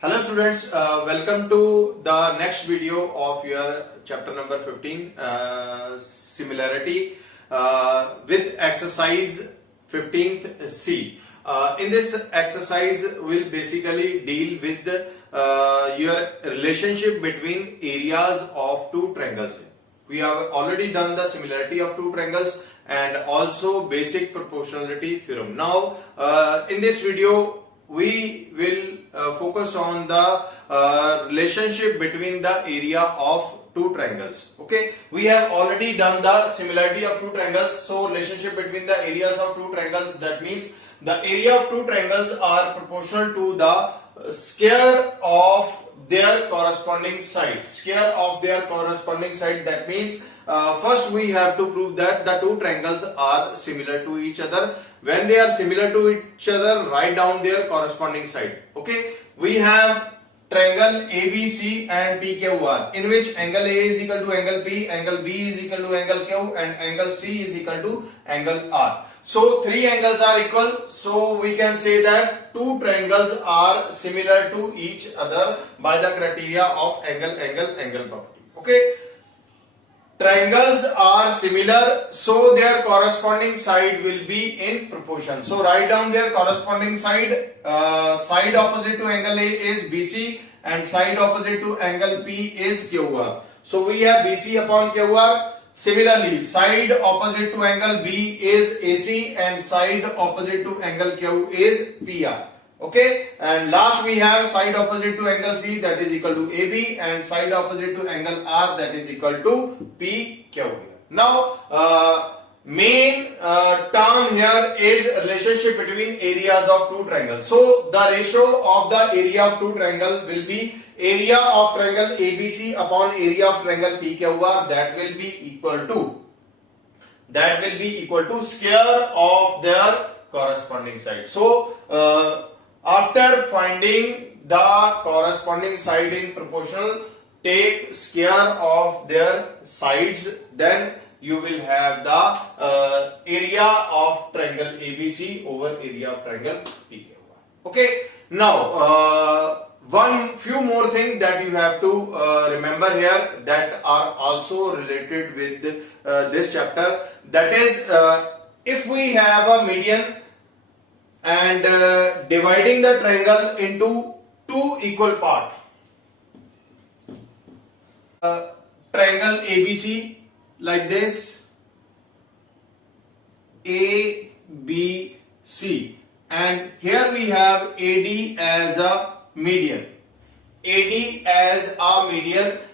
Hello students, welcome to the next video of your chapter number 15, similarity with exercise 15th C. In this exercise, we'll basically deal with your relationship between areas of two triangles. We have already done the similarity of two triangles and also basic proportionality theorem. Now, in this video, we will focus on the relationship between the area of two triangles. Okay, we have already done the similarity of two triangles. So relationship between the areas of two triangles, that means the area of two triangles are proportional to the square of their corresponding side. Square of their corresponding side, that means first we have to prove that the two triangles are similar to each other. When they are similar to each other, write down their corresponding side. Okay, we have triangle ABC and PQR, in which angle A is equal to angle P, angle B is equal to angle Q, and angle C is equal to angle R. So three angles are equal, so we can say that two triangles are similar to each other by the criteria of angle property. Okay, triangles are similar, so their corresponding side will be in proportion. So write down their corresponding side. Side opposite to angle A is BC and side opposite to angle P is QR. So we have BC upon QR. Similarly, side opposite to angle B is AC and side opposite to angle Q is PR. Okay, and last we have side opposite to angle C, that is equal to AB, and side opposite to angle R, that is equal to PQ. Now, main term here is relationship between areas of two triangles. So the ratio of the area of two triangle will be area of triangle ABC upon area of triangle PQR, that will be equal to square of their corresponding side. So after finding the corresponding side in proportional, take square of their sides, then you will have the area of triangle ABC over area of triangle PQR. Okay, now few more things that you have to remember here that are also related with this chapter. That is, if we have a median and dividing the triangle into two equal parts, triangle ABC like this, ABC, and here we have AD as a median.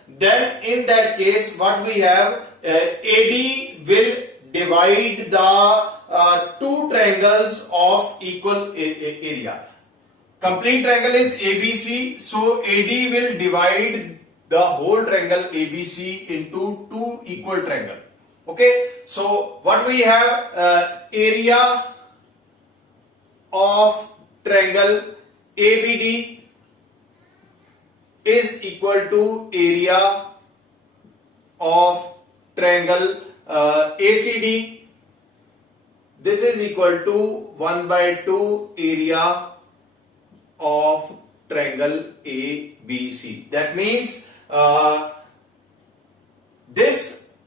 Then in that case, what we have, AD will divide the two triangles of equal area. Complete triangle is ABC, so AD will divide the whole triangle ABC into two equal triangle. Okay, so what we have, area of triangle ABD is equal to area of triangle ACD. This is equal to 1 by 2 area of triangle ABC. That means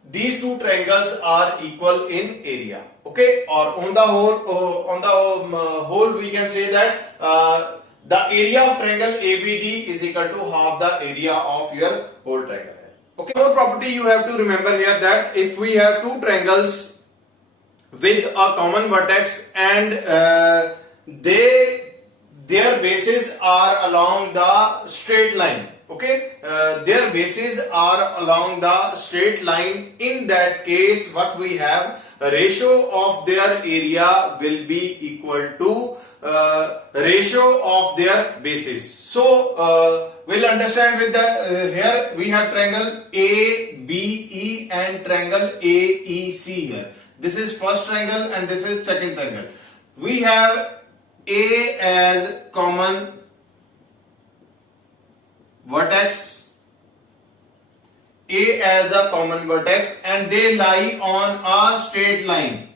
these two triangles are equal in area. Okay, or on the whole, we can say that the area of triangle ABD is equal to half the area of your whole triangle. Okay, more property you have to remember here, that if we have two triangles with a common vertex and their bases are along the straight line. Okay, their bases are along the straight line. In that case, what we have, a ratio of their area will be equal to ratio of their bases. So we'll understand with the here we have triangle ABE and triangle AEC here. This is first triangle and this is second triangle. We have A as common vertex, A as a common vertex, and they lie on a straight line.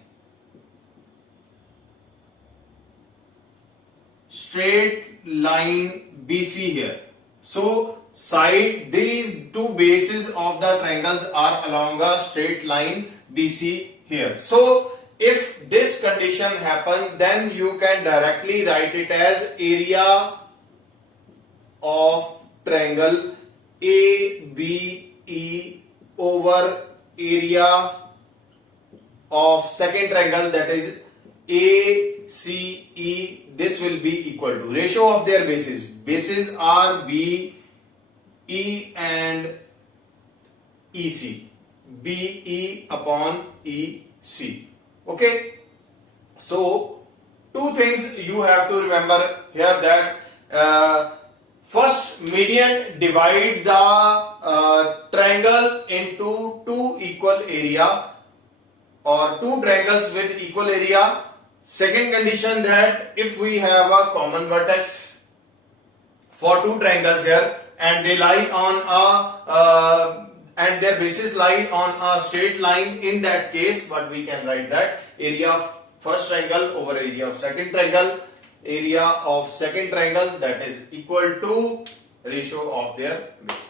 straight line BC here. So these two bases of the triangles are along a straight line BC here. So if this condition happens, then you can directly write it as area of triangle ABE over area of second triangle, that is ACE. This will be equal to ratio of their bases. Bases are BE and EC. BE upon EC. Okay. So two things you have to remember here, that first, median divide the triangle into two equal area or two triangles with equal area. Second condition, that if we have a common vertex for two triangles here and they lie on a and their bases lie on a straight line, in that case what we can write, that area of first triangle over area of second triangle, area of second triangle, that is equal to ratio of their bases.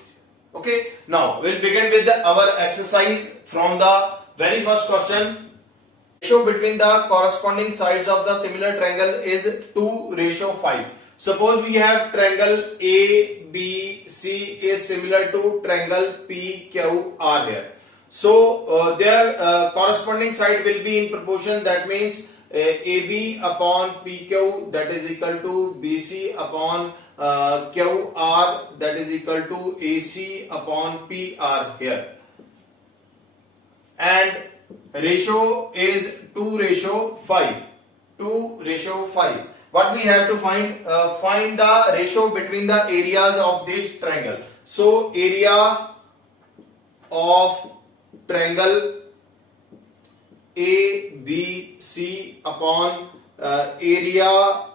Okay, now we'll begin with our exercise from the very first question. Ratio between the corresponding sides of the similar triangle is 2:5. Suppose we have triangle ABC is similar to triangle PQR here. So their corresponding side will be in proportion. That means AB upon PQ, that is equal to BC upon QR, that is equal to AC upon PR here. And ratio is 2:5. 2:5. What we have to find? Find the ratio between the areas of this triangle. So area of triangle ABC upon area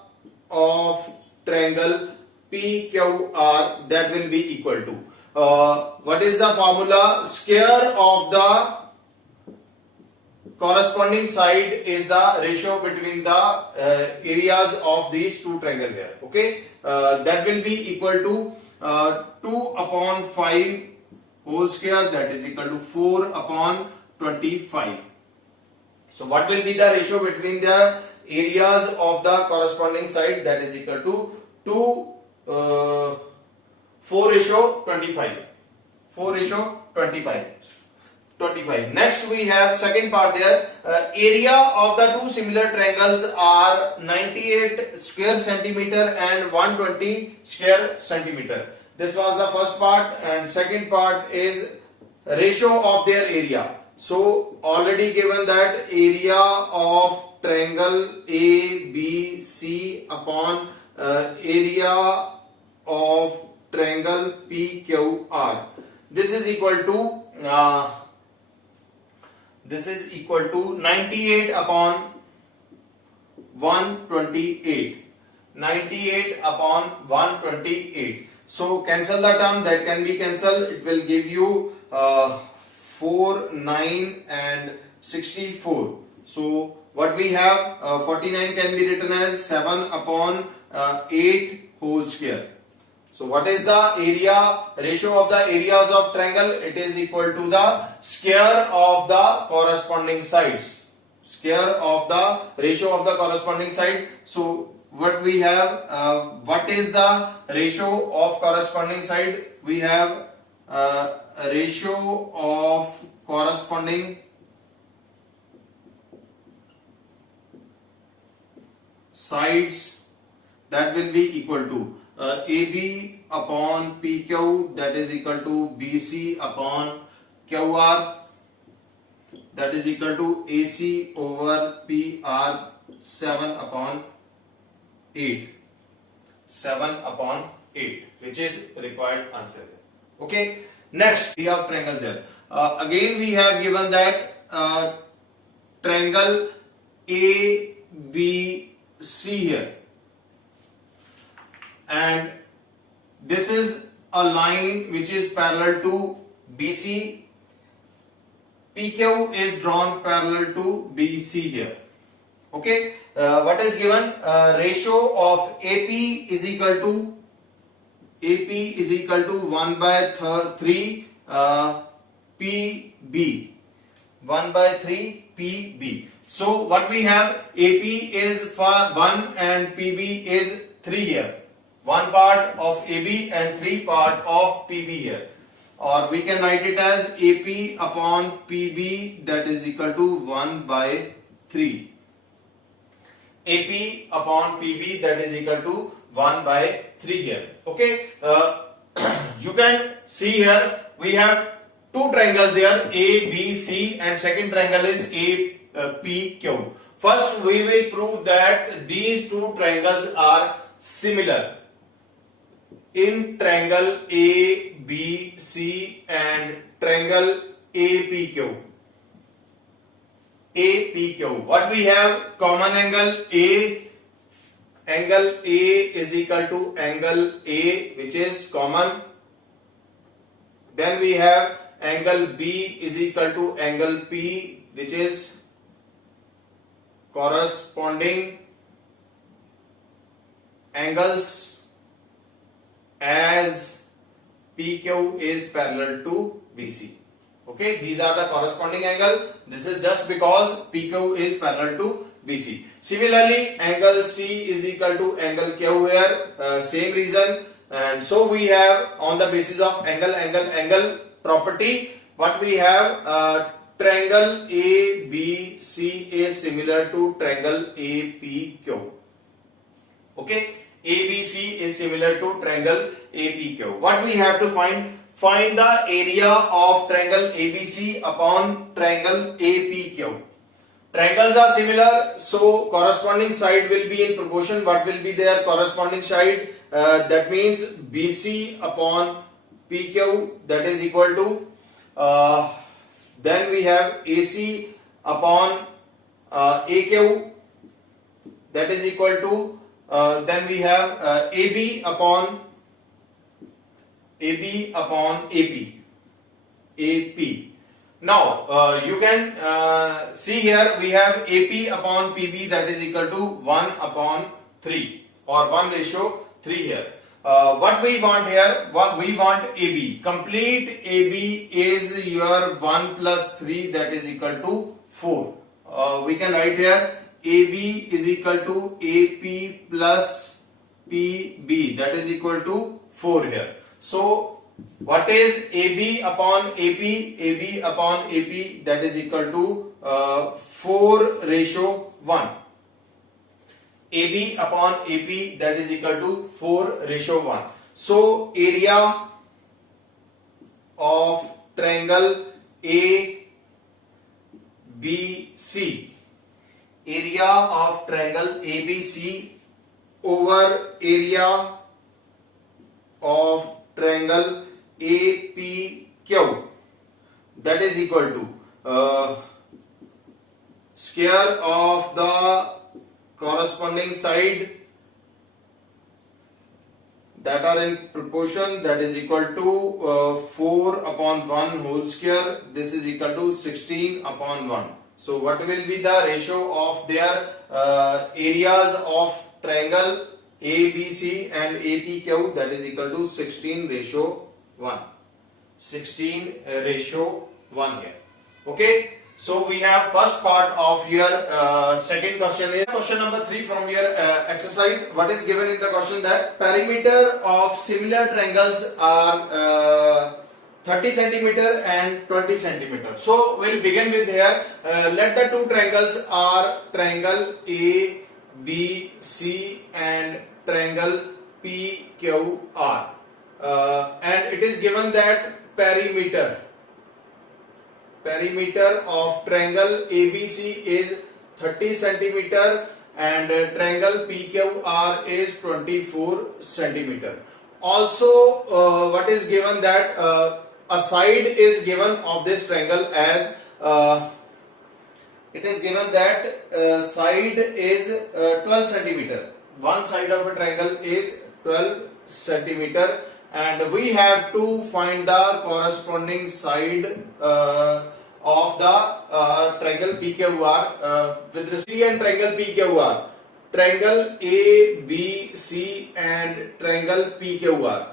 of triangle PQR, that will be equal to what is the formula? Square of the corresponding side is the ratio between the areas of these two triangles here. Okay, that will be equal to 2/5 whole square, that is equal to 4/25. So what will be the ratio between the areas of the corresponding side? That is equal to 4:25. 4:25. Next we have second part there. Area of the two similar triangles are 98 square centimeter and 120 square centimeter. This was the first part, and second part is ratio of their area. So already given that area of triangle ABC upon area of triangle PQR. This is equal to 98 upon 128. 98 upon 128. So cancel the term, that can be cancelled. It will give you 4, 9 and 64. So what we have, 49 can be written as 7 upon 8 whole square. So what is the area ratio of the areas of triangle? It is equal to the square of the corresponding sides. Square of the ratio of the corresponding side. So what we have, what is the ratio of corresponding side? We have a ratio of corresponding sides, that will be equal to AB upon PQ, that is equal to BC upon QR, that is equal to AC over PR 7 upon 8. 7 upon 8, which is required answer. Okay. Next, we have triangles here. Again, we have given that triangle ABC here, and this is a line which is parallel to BC. PQ is drawn parallel to BC here. Okay, what is given? Ratio of AP is equal to 1 by 3 PB. 1 by 3 PB. So what we have, AP is for 1 and PB is 3 here. 1 part of AB and 3 part of PB here. Or we can write it as AP upon PB, that is equal to 1 by 3. AP upon PB, that is equal to 1 by 3 here. Okay, you can see here we have two triangles here, A, B, C, and second triangle is A, P, Q. First we will prove that these two triangles are similar in triangle A, B, C and triangle APQ. APQ. What we have? Common angle A. Angle A is equal to angle A, which is common. Then we have angle B is equal to angle P, which is corresponding angles as PQ is parallel to BC. Okay, these are the corresponding angle. This is just because PQ is parallel to BC. Similarly, angle C is equal to angle Q here, same reason. And so we have, on the basis of angle property, what we have, triangle ABC is similar to triangle APQ. Okay, ABC is similar to triangle APQ. What we have to find? Find the area of triangle ABC upon triangle APQ. Triangles are similar, so corresponding side will be in proportion. What will be their corresponding side? That means BC upon PQ, that is equal to, then we have AC upon AQ, that is equal to, then we have AB upon AP. Now you can see here we have AP upon PB, that is equal to 1 upon 3 or 1:3 here. What we want here? What we want AB. Complete AB is your 1 plus 3, that is equal to 4. We can write here AB is equal to AP plus PB, that is equal to 4 here. So what is AB upon AP? AB upon AP, that is equal to 4:1. AB upon AP, that is equal to 4:1. So area of triangle ABC, area of triangle ABC over area of triangle APQ, that is equal to square of the corresponding side that are in proportion, that is equal to 4 upon 1 whole square. This is equal to 16 upon 1. So what will be the ratio of their areas of triangle ABC and APQ? That is equal to 16:1. 16:1 here. Okay. So we have first part of your second question is question number 3 from your exercise. What is given in the question? That perimeter of similar triangles are 30 centimeter and 20 centimeter. So we'll begin with here. Let the two triangles are triangle ABC and triangle PQR. And it is given that perimeter of triangle ABC is 30 centimeter and triangle PQR is 24 centimeter. Also what is given that a side is given of this triangle as it is given that side is 12 centimeter. One side of a triangle is 12 centimeter and we have to find the corresponding side of the triangle PQR with respect to C and triangle PQR. Triangle ABC and triangle PQR.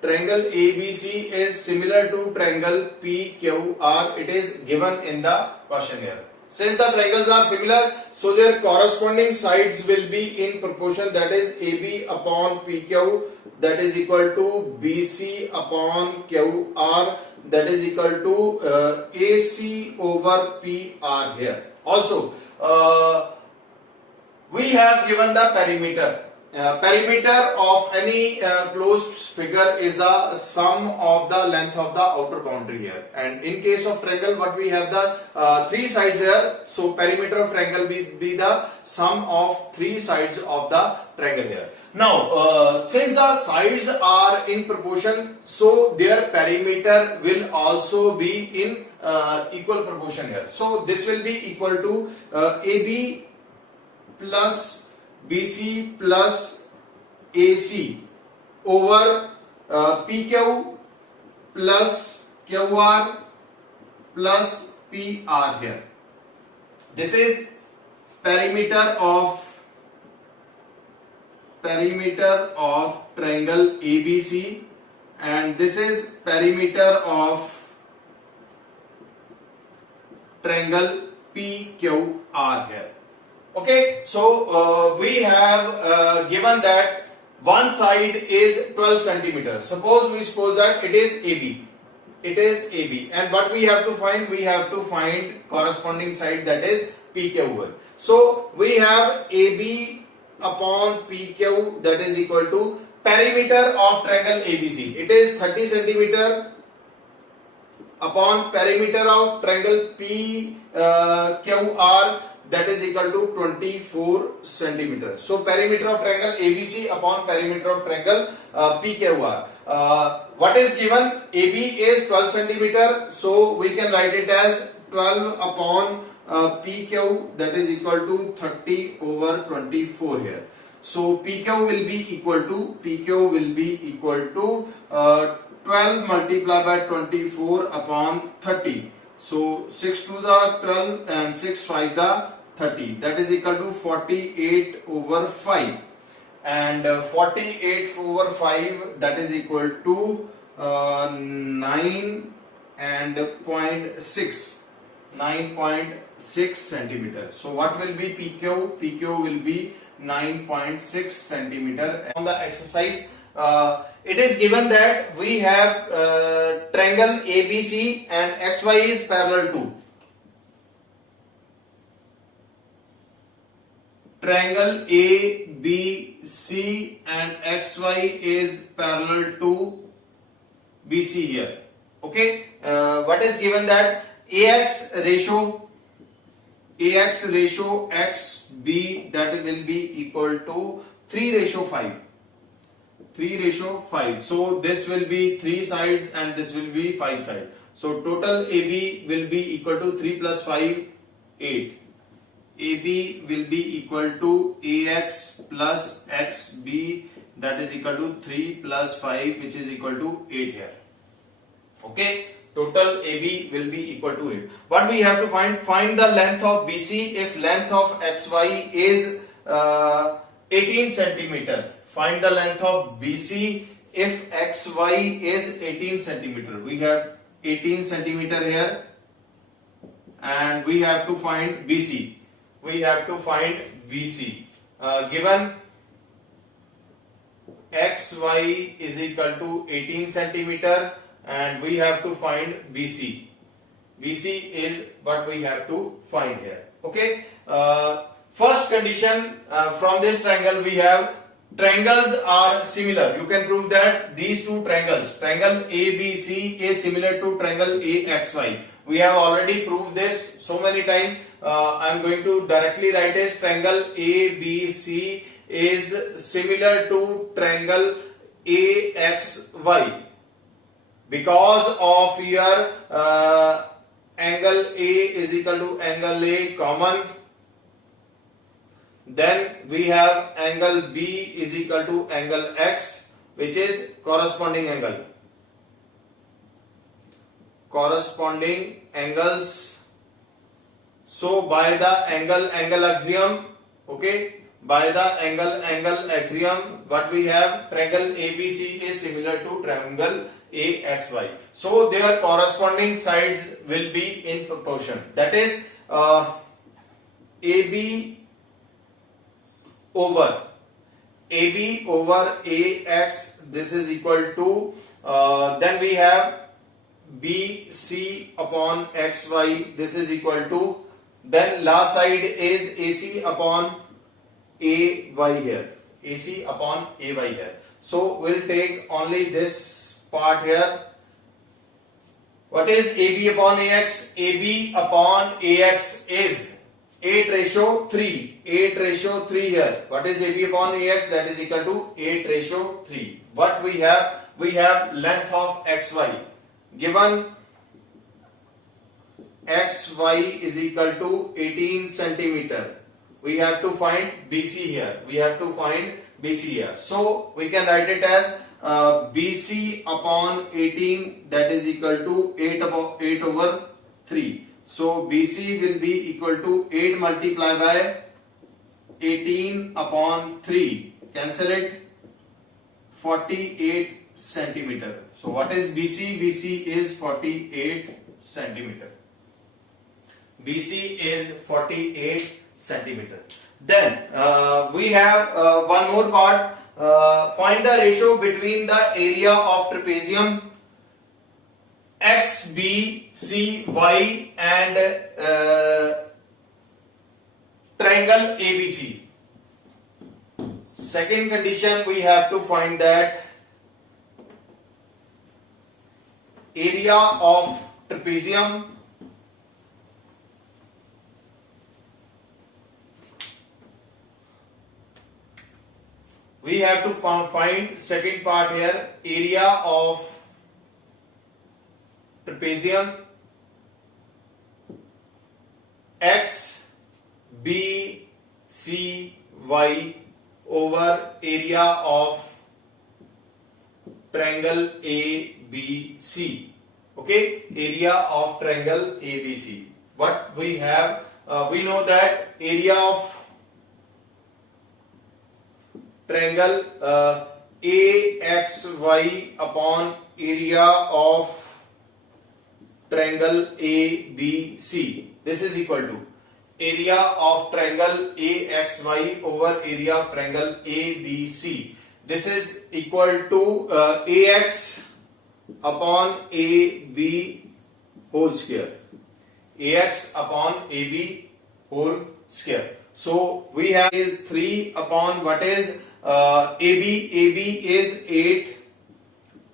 Triangle ABC is similar to triangle PQR. It is given in the question here. Since the triangles are similar, so their corresponding sides will be in proportion, that is AB upon PQ, that is equal to BC upon QR, that is equal to AC over PR here. Also, we have given the perimeter. Perimeter of any closed figure is the sum of the length of the outer boundary here. And in case of triangle, what we have the three sides here. So perimeter of triangle be the sum of three sides of the triangle here. Now, since the sides are in proportion, so their perimeter will also be in equal proportion here. So this will be equal to AB plus BC plus AC over PQ plus QR plus PR here. This is perimeter of triangle ABC, and this is perimeter of triangle PQR here. Okay, so we have given that one side is 12 centimeters. Suppose that it is AB. It is AB. And what we have to find? We have to find corresponding side, that is PQ. So we have AB upon PQ, that is equal to perimeter of triangle ABC. It is 30 centimeter upon perimeter of triangle PQR, that is equal to 24 centimeter. So perimeter of triangle ABC upon perimeter of triangle PQR. What is given? AB is 12 centimeter. So we can write it as 12 upon PQ, that is equal to 30 over 24 here. So PQ will be equal to 12 multiplied by 24 upon 30. So 6 to the 12 and 6 5 the 30, that is equal to 48 over 5, and 48 over 5, that is equal to 9 and 9.6 centimeter. So what will be PQ? PQ will be 9.6 centimeter. On the exercise, it is given that we have triangle ABC and XY is parallel to. Triangle ABC and XY is parallel to BC here. Okay, what is given that AX ratio XB, that will be equal to 3:5. 3:5. So this will be 3 sides and this will be 5 sides. So total AB will be equal to 3 plus 5, 8. AB will be equal to AX plus XB, that is equal to 3 plus 5, which is equal to 8 here. Okay, total AB will be equal to 8. What we have to find the length of BC if length of XY is 18 centimeter. Find the length of BC if XY is 18 centimeter. We have 18 centimeter here, and we have to find BC. Given XY is equal to 18 centimeter, and we have to find BC. BC is what we have to find here. Okay. First condition from this triangle, we have triangles are similar. You can prove that these two triangles, triangle ABC is similar to triangle AXY. We have already proved this so many times. I am going to directly write as triangle ABC is similar to triangle AXY because of your angle A is equal to angle A common. Then we have angle B is equal to angle X, which is corresponding angle. Corresponding angles So by the angle axiom, okay, by the angle axiom, what we have, triangle ABC is similar to triangle AXY. So their corresponding sides will be in proportion. That is AB over AX. This is equal to then we have BC upon XY. This is equal to, then last side is AC upon AY here. AC upon AY here. So we'll take only this part here. What is AB upon AX? AB upon AX is 8:3. 8:3 here. What is AB upon AX? That is equal to 8:3. What we have? We have length of XY. Given XY is equal to 18 centimeter. We have to find BC here. We have to find BC here. So we can write it as BC upon 18, that is equal to 8 over 3. So BC will be equal to 8 multiplied by 18 upon 3. Cancel it. 48 centimeter. So what is BC? BC is 48 centimeter. BC is 48 centimeter. Then we have one more part. Find the ratio between the area of trapezium XBCY and triangle ABC. Second condition, we have to find that area of trapezium we have to find second part here, area of trapezium XBCY over area of triangle ABC. Okay, area of triangle ABC. What we have, we know that area of triangle AXY upon area of triangle ABC. This is equal to area of triangle AXY over area of triangle ABC. This is equal to AX upon AB whole square. AX upon AB whole square. So we have is 3 upon what is AB. AB is 8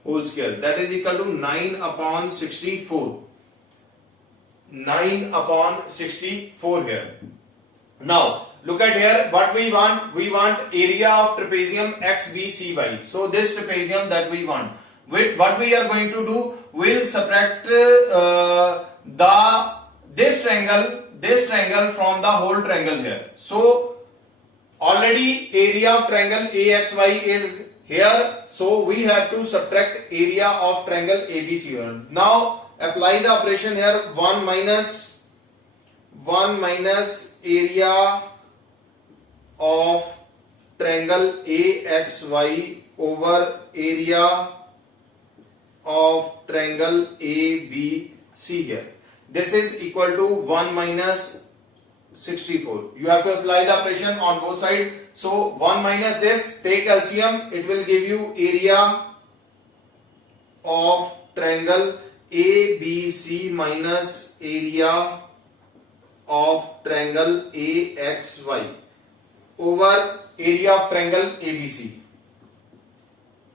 whole square. That is equal to 9 upon 64. 9 upon 64 here. Now look at here, what we want. We want area of trapezium XBCY. So this trapezium that we want, with what we are going to do, we'll subtract this triangle from the whole triangle here. So already area of triangle AXY is here, so we have to subtract area of triangle ABC here. Now apply the operation here. 1 minus area of triangle AXY over area of triangle ABC here. This is equal to 1 minus 64. You have to apply the operation on both sides. So 1 minus this, take LCM, it will give you area of triangle ABC minus area of triangle AXY over area of triangle ABC.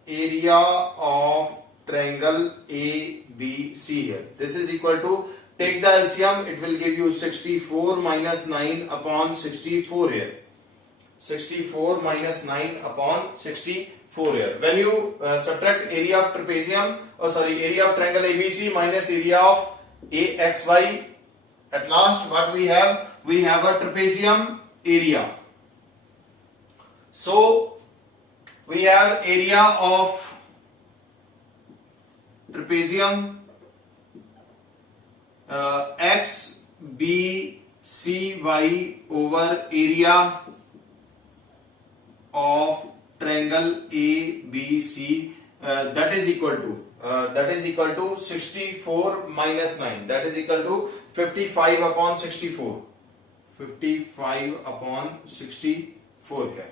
Area of triangle ABC here. This is equal to, take the LCM, it will give you 64 minus 9 upon 64 here. 64 minus 9 upon 64 here. When you subtract area of trapezium, area of triangle ABC minus area of AXY, at last what we have? We have a trapezium area. So we have area of trapezium XBCY CY over area of triangle ABC, that is equal to 64 minus 9, that is equal to 55 upon 64. 55 upon 64 here.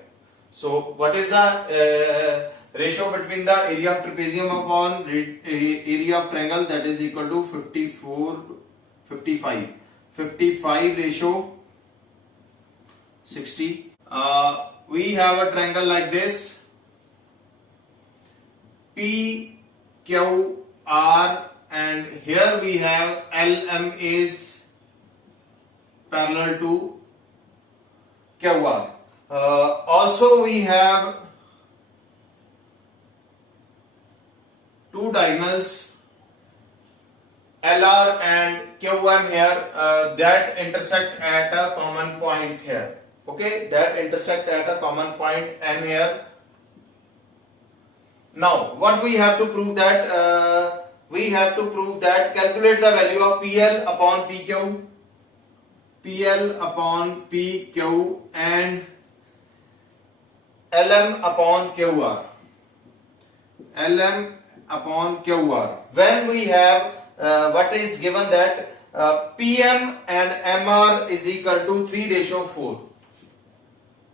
So what is the ratio between the area of trapezium upon area of triangle? That is equal to 55 ratio 60. We have a triangle like this, P, Q, R, and here we have LM is parallel to QR. Also we have two diagonals LR and QM here that intersect at a common point here. Okay, that intersect at a common point M here. Now what we have to prove that? Calculate the value of PL upon PQ, PL upon PQ and LM upon QR. LM upon QR. When we have what is given that PM and MR is equal to 3:4.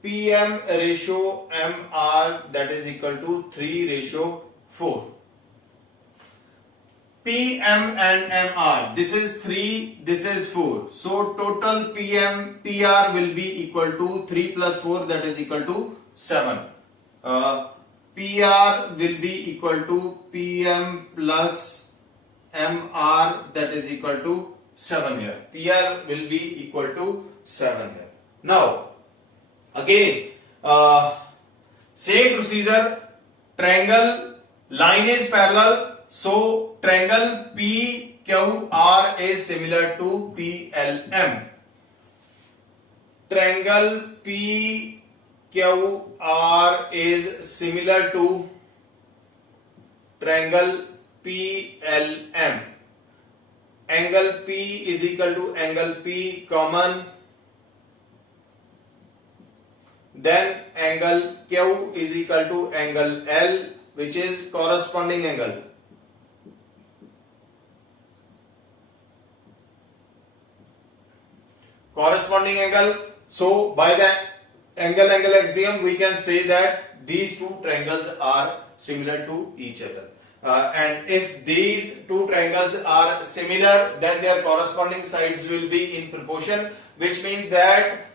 PM ratio MR, that is equal to 3:4. PM and MR, this is 3, this is 4. So total PM PR will be equal to 3 plus 4, that is equal to 7. PR will be equal to PM plus MR, that is equal to 7 here. PR will be equal to 7 here. Now again same procedure, triangle line is parallel, so triangle PQR is similar to PLM. Triangle PQR is similar to triangle PLM. Angle P is equal to angle P common. Then angle Q is equal to angle L, which is corresponding angle. Corresponding angle. So by the angle axiom, we can say that these two triangles are similar to each other. And if these two triangles are similar, then their corresponding sides will be in proportion, which means that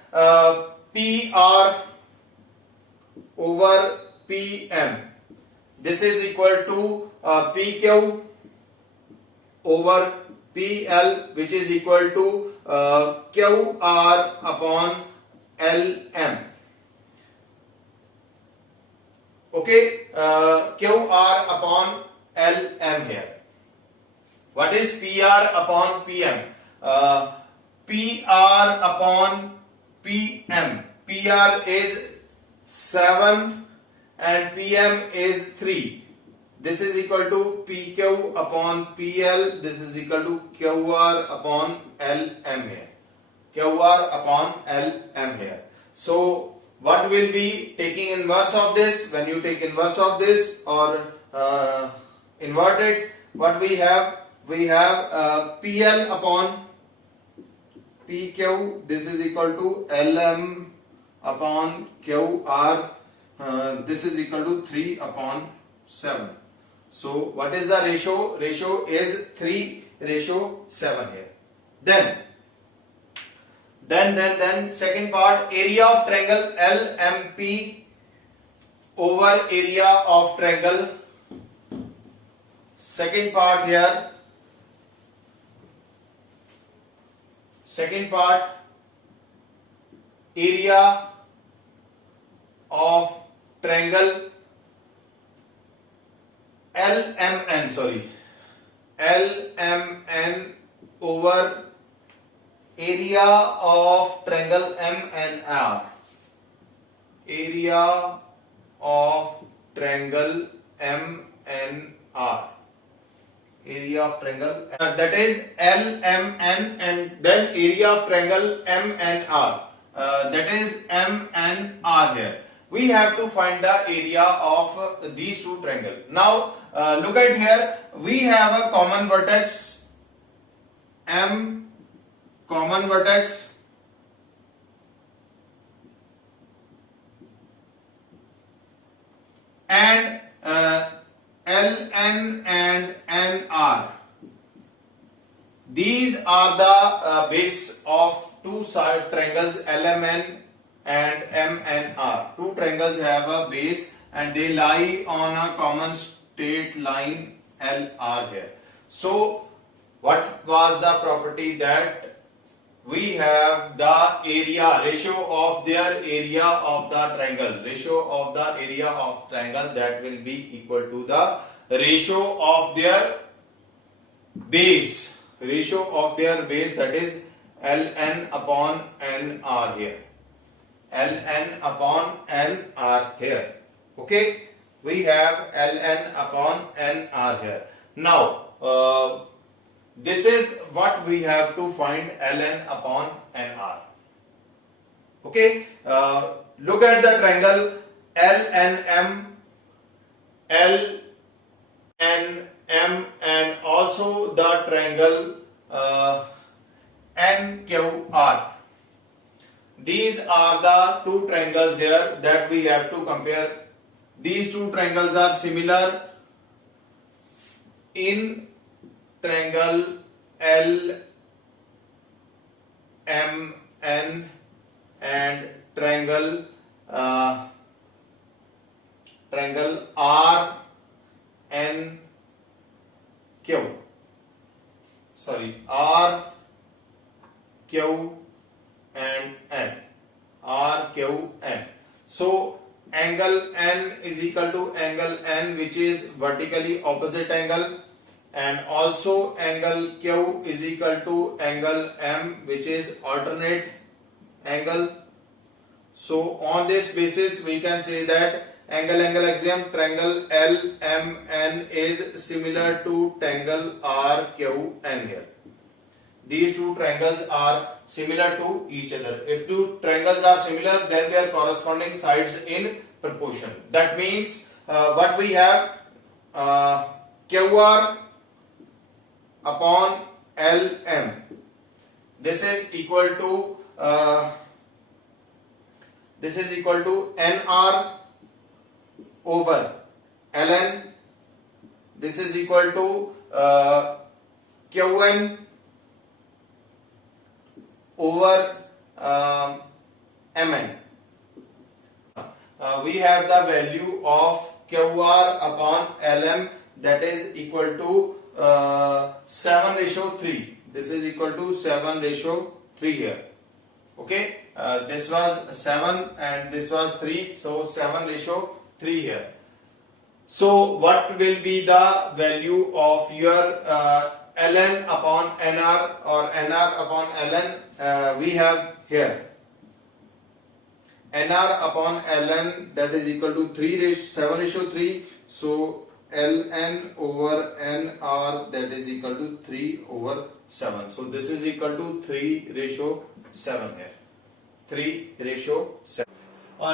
PR over PM, this is equal to PQ over PL, which is equal to QR upon LM. Okay, QR upon LM here. What is PR upon PM? PR upon PM. PR is 7 and PM is 3. This is equal to PQ upon PL. This is equal to QR upon LM here. QR upon LM here. So what will be taking inverse of this? When you take inverse of this or invert it, what we have? We have PL upon PQ. This is equal to LM upon QR. This is equal to 3 upon 7. So what is the ratio? Ratio is 3:7 here. Then second part, area of triangle LMP over area of triangle. Second part here. Second part, area of triangle LMN over area of triangle MNR. Area of triangle MNR. area of triangle that is LMN, and then area of triangle MNR, that is MNR here. We have to find the area of these two triangles. Now look at here, we have a common vertex M, common vertex and LN and NR. These are the base of two side triangles LMN and MNR. Two triangles have a base and they lie on a common straight line LR here. So what was the property? That we have the area, ratio of their area of the triangle, ratio of the area of triangle, that will be equal to the ratio of their base, ratio of their base, that is Ln upon Nr here, Ln upon Nr here. Okay, we have Ln upon Nr here. Now this is what we have to find, Ln upon Nr. Okay, look at the triangle LNM, LNM, and also the triangle NQR. These are the two triangles here that we have to compare. These two triangles are similar in triangle LMN and triangle RNQ. Sorry, RQ and N. RQN. So angle N is equal to angle N, which is vertically opposite angle, and also angle Q is equal to angle M, which is alternate angle. So on this basis we can say that angle axiom triangle LMN is similar to triangle RQN here. These two triangles are similar to each other. If two triangles are similar, then their corresponding sides in proportion. That means what we have, QR upon LM, this is equal to NR over Ln. This is equal to Qn over Mn. We have the value of QR upon Lm, that is equal to 7:3. This is equal to 7:3 here. Okay, this was 7 and this was 3, so 7:3 here. So what will be the value of your Ln upon Nr or Nr upon Ln? We have here Nr upon Ln, that is equal to 7:3. So Ln over Nr, that is equal to 3/7. So this is equal to 3:7 here. 3:7.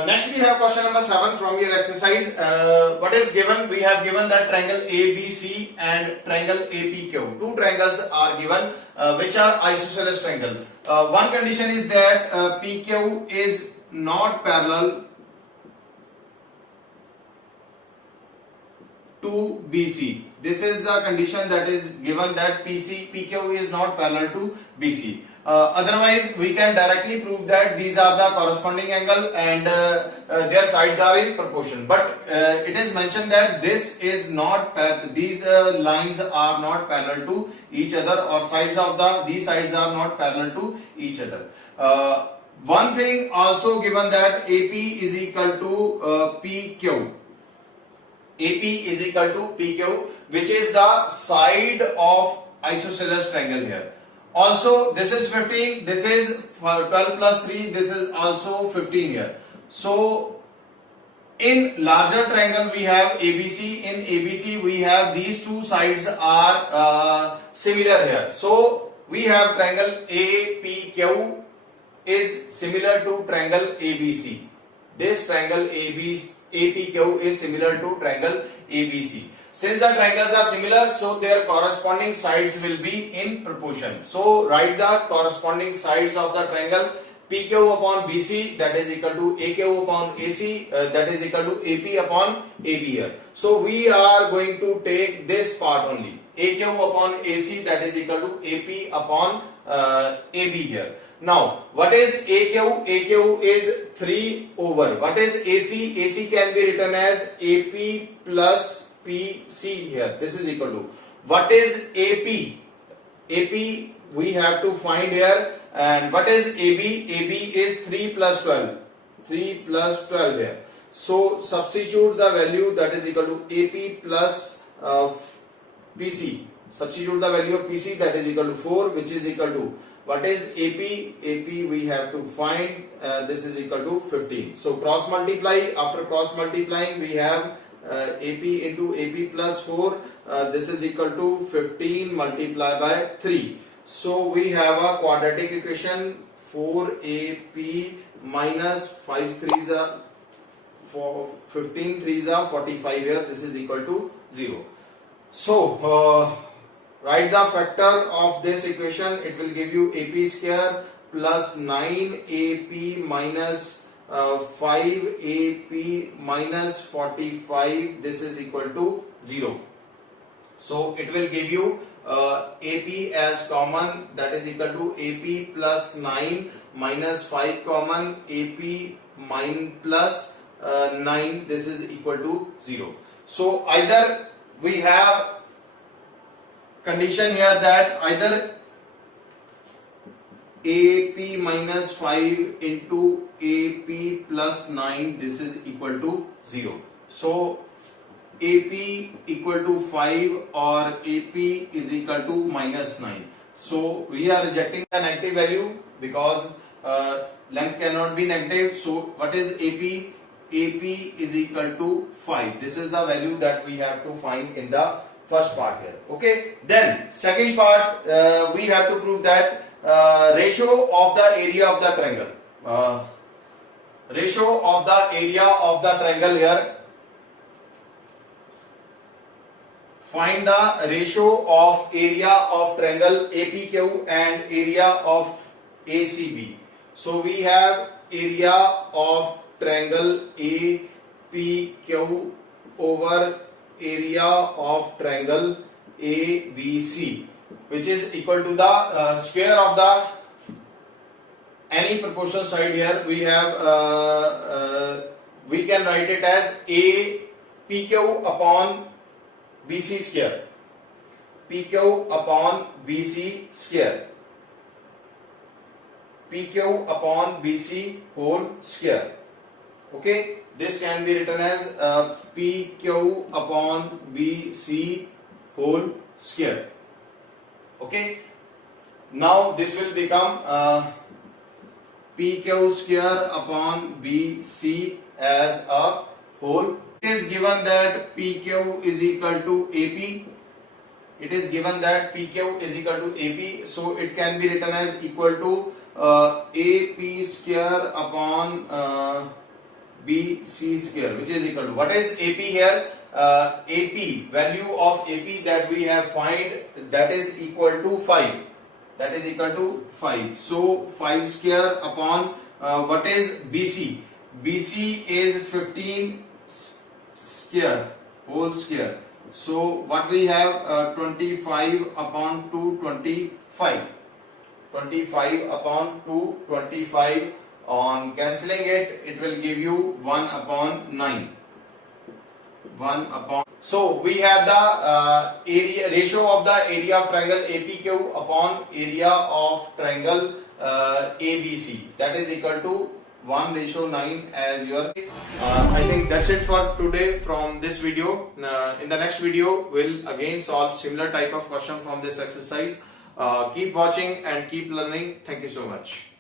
Next we have question number 7 from your exercise. What is given? We have given that triangle ABC and triangle APQ. Two triangles are given which are isosceles triangle. One condition is that PQ is not parallel to BC. This is the condition that is given, that PQ is not parallel to BC. Otherwise we can directly prove that these are the corresponding angle and their sides are in proportion, but it is mentioned that this is not these lines are not parallel to each other, or sides of these sides are not parallel to each other. One thing also given, that AP is equal to PQ. AP is equal to PQ, which is the side of isosceles triangle here. Also this is 15, this is 12 plus 3, this is also 15 here. So in larger triangle we have ABC. In ABC we have these two sides are similar here. So we have triangle APQ is similar to triangle ABC. This triangle APQ is similar to triangle ABC. Since the triangles are similar, so their corresponding sides will be in proportion. So write the corresponding sides of the triangle. PQ upon BC, that is equal to AQ upon AC, that is equal to AP upon AB here. So we are going to take this part only. AQ upon AC, that is equal to AP upon AB here. Now, what is AQ? AQ is 3 over. What is AC? AC can be written as AP plus PC here. This is equal to. What is AP? AP we have to find here. And what is AB? AB is 3 plus 12. 3 plus 12 here. So substitute the value, that is equal to AP plus PC. Substitute the value of PC, that is equal to 4, which is equal to, what is AP? AP we have to find, this is equal to 15. So cross multiply. After cross multiplying we have AP into AP plus 4, this is equal to 15 multiplied by 3. So we have a quadratic equation 4AP minus 5 3s are 15 3s are 45 here. This is equal to 0. So write the factor of this equation. It will give you AP square plus 9AP minus 5AP minus 45. This is equal to 0. So it will give you AP as common, that is equal to AP plus 9 minus 5 common, AP plus 9, this is equal to 0. So either we have condition here that either AP minus 5 into AP plus 9, this is equal to 0. So AP equal to 5 or AP is equal to minus 9. So we are rejecting the negative value because length cannot be negative. So what is AP? AP is equal to 5. This is the value that we have to find in the first part here. Okay. Then second part, we have to prove that ratio of the area of the triangle. Ratio of the area of the triangle here. Find the ratio of area of triangle APQ and area of ACB. So we have area of triangle APQ over area of triangle ABC, which is equal to the square of the any proportional side here. We have we can write it as APQ upon BC square. PQ upon BC square. PQ upon BC whole square. Okay, this can be written as PQ upon BC whole square. Okay, now this will become PQ square upon BC as a whole. It is given that PQ is equal to AP. It is given that PQ is equal to AP. So it can be written as equal to AP square upon BC square, which is equal to, what is AP here? AP, value of AP that we have find, that is equal to 5. That is equal to 5. So 5 square upon what is BC? BC is 15 square, whole square. So what we have 25 upon 225. 25 upon 225. On cancelling it, it will give you 1 upon 9. 1 upon. So we have the area ratio of the area of triangle APQ upon area of triangle ABC. That is equal to 1:9 as your. I think that's it for today from this video. In the next video, we'll again solve similar type of question from this exercise. Keep watching and keep learning. Thank you so much.